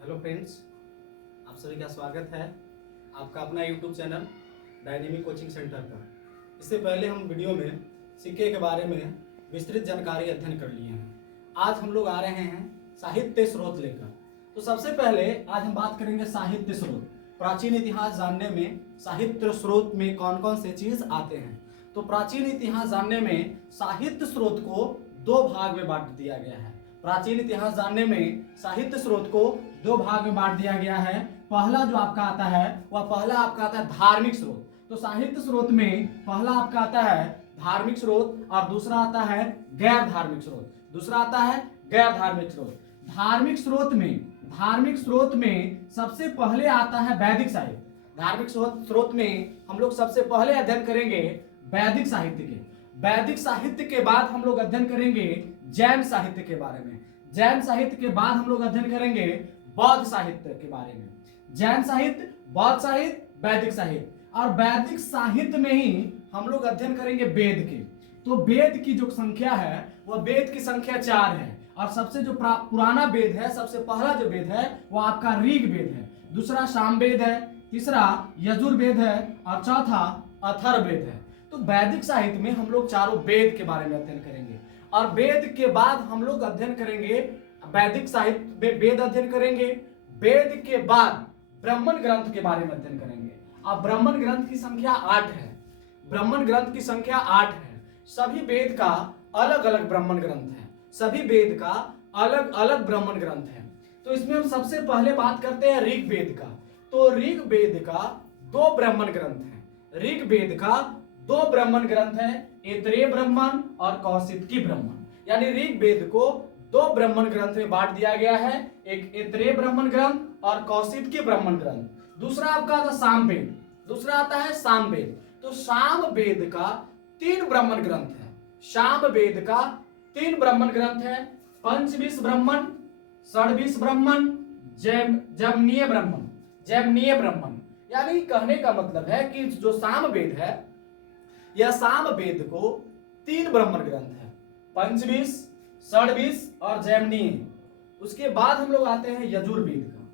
Hello friends, आप सभी का स्वागत है आपका अपना YouTube channel dynamic coaching centre पर। इससे पहले हम वीडियो में सिक्के के बारे में विस्तृत जानकारी अध्ययन कर लिए हैं। आज हम लोग आ रहे हैं साहित्य स्रोत लेकर। तो सबसे पहले आज हम बात करेंगे साहित्य स्रोत। प्राचीन इतिहास जानने में साहित्य स्रोत में कौन कौन से चीज आते हैं। तो प्राचीन इतिहास जानने में साहित्य स्रोत को दो भाग में बांट दिया गया है। प्राचीन इतिहास जानने में साहित्य स्रोत को दो भाग में बांट दिया गया है। पहला जो आपका आता है वह पहला आपका आता है धार्मिक स्रोत। तो साहित्य स्रोत में पहला आपका आता है धार्मिक स्रोत और दूसरा आता है गैर धार्मिक स्रोत। दूसरा आता है गैर धार्मिक स्रोत। धार्मिक स्रोत में सबसे पहले आता है वैदिक साहित्य। धार्मिक स्रोत में हम लोग सबसे पहले अध्ययन करेंगे वैदिक साहित्य के। वैदिक साहित्य के बाद हम लोग अध्ययन करेंगे जैन साहित्य के बारे में। जैन साहित्य के बाद हम लोग अध्ययन करेंगे बौद्ध साहित्य के बारे में। जैन साहित्य, बौद्ध साहित्य, वैदिक साहित्य। और वैदिक साहित्य में ही हम लोग अध्ययन करेंगे वेद के। तो वेद की जो संख्या है वह वेद की संख्या 4 है। और सबसे जो पुराना वेद है, सबसे पहला जो वेद है वह आपका ऋग वेद है। दूसरा सामवेद है, तीसरा यजुर्वेद है और चौथा अथर्ववेद है। तो वैदिक साहित्य में हम लोग चारों वेद के बारे में अध्ययन करेंगे। और वेद के बाद हम लोग अध्ययन करेंगे वैदिक साहित्य में वेद अध्ययन करेंगे। वेद के बाद ब्राह्मण ग्रंथ के बारे में अध्ययन करेंगे। अब ब्राह्मण ग्रंथ की संख्या 8 है। ब्राह्मण ग्रंथ की संख्या 8 है। सभी वेद का अलग अलग ब्राह्मण ग्रंथ है। सभी वेद का अलग अलग ब्राह्मण ग्रंथ है। तो इसमें हम सबसे पहले बात करते हैं ऋग वेद का। तो ऋग वेद का 2 ब्राह्मण ग्रंथ है। ऋग वेद का 2 ब्राह्मण ग्रंथ है, ऐतरेय ब्राह्मण और कौशितकी ब्राह्मण। यानी ऋग वेद को 2 ब्राह्मण ग्रंथ में बांट दिया गया है, एक ऐतरेय ब्राह्मण ग्रंथ और कौशितकी ब्राह्मण ग्रंथ। दूसरा आपका आता सामवेद। दूसरा आता है सामवेद। तो सामवेद का 3 ब्राह्मण ग्रंथ है। सामवेद का 3 ब्राह्मण ग्रंथ है, पंचविंश ब्राह्मण, षड्विंश ब्राह्मण, जैवनीय ब्राह्मण। जैवनीय ब्राह्मण यानी कहने का मतलब है कि जो सामवेद है, यह सामवेद को 3 ब्राह्मण ग्रंथ है, पंचविंश, षड्विंश और जैवनीय। उसके बाद हम लोग आते हैं यजुर्वेद का।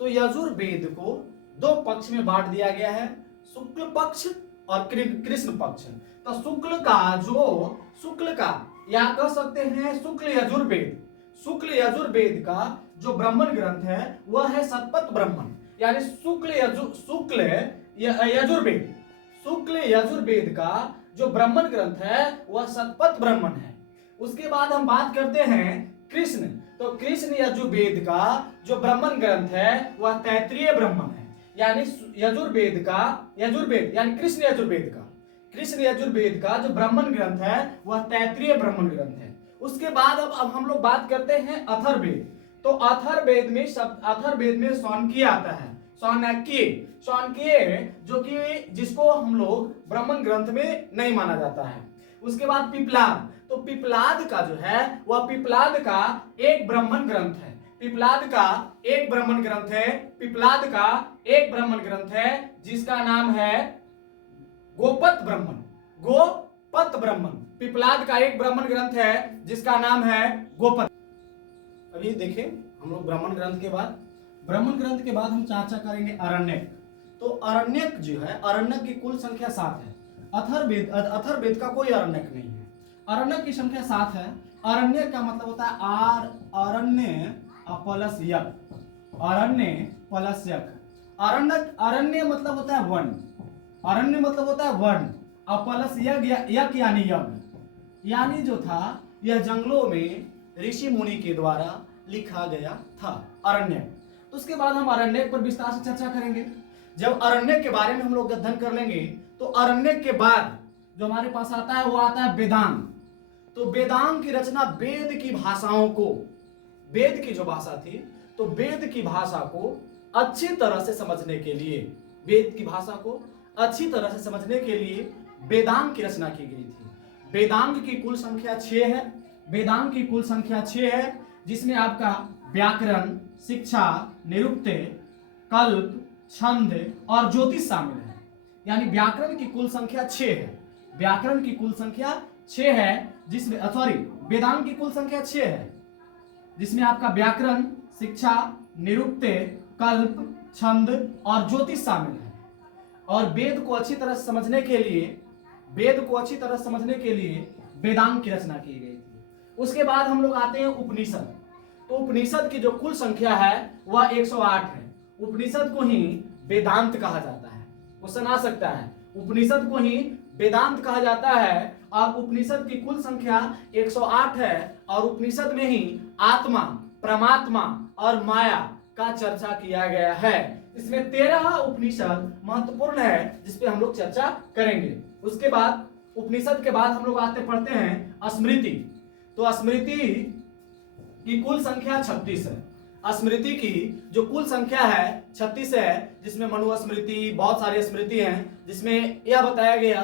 तो यजुर्वेद को 2 पक्ष में बांट दिया गया है, शुक्ल पक्ष और कृष्ण पक्ष। तो शुक्ल का या कह सकते हैं शुक्ल यजुर्वेद। शुक्ल यजुर्वेद का जो ब्राह्मण ग्रंथ है वह है शतपथ ब्राह्मण। यानी शुक्ल यजुर्वेद। शुक्ल यजुर्वेद का जो ब्राह्मण ग्रंथ है वह शतपथ ब्राह्मण है। उसके बाद हम बात करते हैं कृष्ण। तो कृष्ण यजुर्वेद का जो ब्राह्मण ग्रंथ है वह तैत्तिरीय ब्राह्मण है। यानी यजुर्वेद यानी कृष्ण यजुर्वेद का जो ब्राह्मण ग्रंथ है वह तैत्तिरीय ब्राह्मण ग्रंथ है। उसके बाद अब हम लोग बात करते हैं अथर्ववेद। तो अथर्ववेद में शौनकीय आता है। शौनकीय जो कि जिसको हम लोग ब्राह्मण ग्रंथ में नहीं माना जाता है। उसके बाद पिप्लाद। तो पिप्लाद का जो है वह पिप्लाद का एक ब्राह्मण ग्रंथ है। पिप्लाद का एक ब्राह्मण ग्रंथ है जिसका नाम है गोपत ब्राह्मण। पिप्लाद का एक ब्राह्मण ग्रंथ है जिसका नाम है गोपत। अभी देखें हम लोग ब्राह्मण ग्रंथ के बाद हम चर्चा करेंगे अरण्यक। तो अरण्यक जो है, अरण्यक की कुल संख्या 7 है। अथर्ववेद का कोई अरण्यक नहीं है। अरण्यक की संख्या 7 है। अरण्यक का मतलब होता है अरण्य प्लस यज्ञ। अरण्य प्लस यज्ञ। अरण्य मतलब होता है वन। अरण्य मतलब होता है वन और प्लस यज्ञ यानी यज्ञ। यानी जो था यह जंगलों में ऋषि मुनि के द्वारा लिखा गया था अरण्यक। तो उसके बाद हम अरण्यक पर विस्तार से चर्चा करेंगे। जब अरण्यक के बारे में हम लोग अध्ययन कर लेंगे तो अरण्यक के बाद जो हमारे पास आता है वो आता है वेदांग। तो वेदांग की रचना वेद की भाषाओं को, वेद की जो भाषा थी, तो वेद की भाषा को अच्छी तरह से समझने के लिए वेदांग की रचना की गई थी। वेदांग की कुल संख्या 6 है। जिसमें आपका व्याकरण, शिक्षा, निरुक्ति, कल्प, छंद और ज्योतिष शामिल है। यानी व्याकरण की कुल संख्या 6 है। वेदांग की कुल संख्या 6 है जिसमें आपका व्याकरण, शिक्षा, निरुक्ते, कल्प, छंद और ज्योतिष शामिल है। और वेद को अच्छी तरह समझने के लिए वेदांत की रचना की गई थी। उसके बाद हम लोग आते हैं उपनिषद। तो उपनिषद की जो कुल संख्या है वह 108 है। उपनिषद को ही वेदांत कहा जाता है। क्वेश्चन आ सकता है, उपनिषद को ही वेदांत कहा जाता है और उपनिषद की कुल संख्या 108 है और उपनिषद में ही आत्मा, परमात्मा और माया का चर्चा किया गया है। इसमें 13 उपनिषद महत्वपूर्ण है जिस पे हम लोग चर्चा करेंगे। उसके बाद उपनिषद के बाद हम लोग पढ़ते हैं स्मृति। तो स्मृति की कुल संख्या 36 है। स्मृति की जो कुल संख्या है 36 है, जिसमें मनु स्मृति, बहुत सारी स्मृति हैं, जिसमें यह बताया गया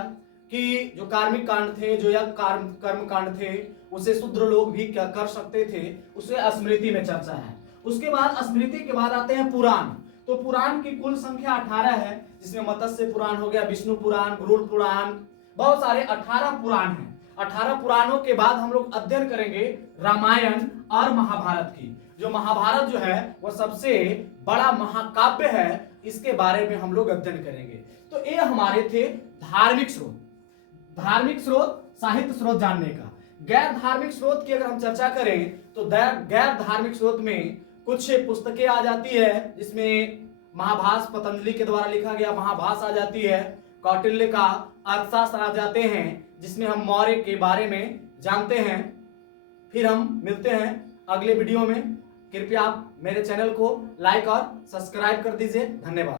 कि जो कार्मिक कांड थे, जो यह कर्म कांड थे, उसे शूद्र लोग भी क्या कर सकते थे, उसे स्मृति में चर्चा है। उसके बाद स्मृति के बाद आते हैं पुराण। तो पुराण की कुल संख्या 18 है, जिसमें मत्स्य पुराण हो गया, विष्णु पुराण, गरुड़ पुराण, बहुत सारे 18 पुराण हैं। 18 पुराणों के बाद हम लोग अध्ययन करेंगे रामायण और महाभारत की। जो महाभारत जो है वह सबसे बड़ा महाकाव्य है, इसके बारे में हम लोग अध्ययन करेंगे। तो ये हमारे थे धार्मिक स्रोत, साहित्य स्रोत जानने का। गैर धार्मिक स्रोत की अगर हम चर्चा करें तो गैर धार्मिक स्रोत में कुछ पुस्तकें आ जाती है, जिसमें महाभास पतंजलि के द्वारा लिखा गया महाभास आ जाती है, कौटिल्य का अर्थशास्त्र आ जाते हैं, जिसमें हम मौर्य के बारे में जानते हैं। फिर हम मिलते हैं अगले वीडियो में। कृपया आप मेरे चैनल को लाइक और सब्सक्राइब कर दीजिए। धन्यवाद।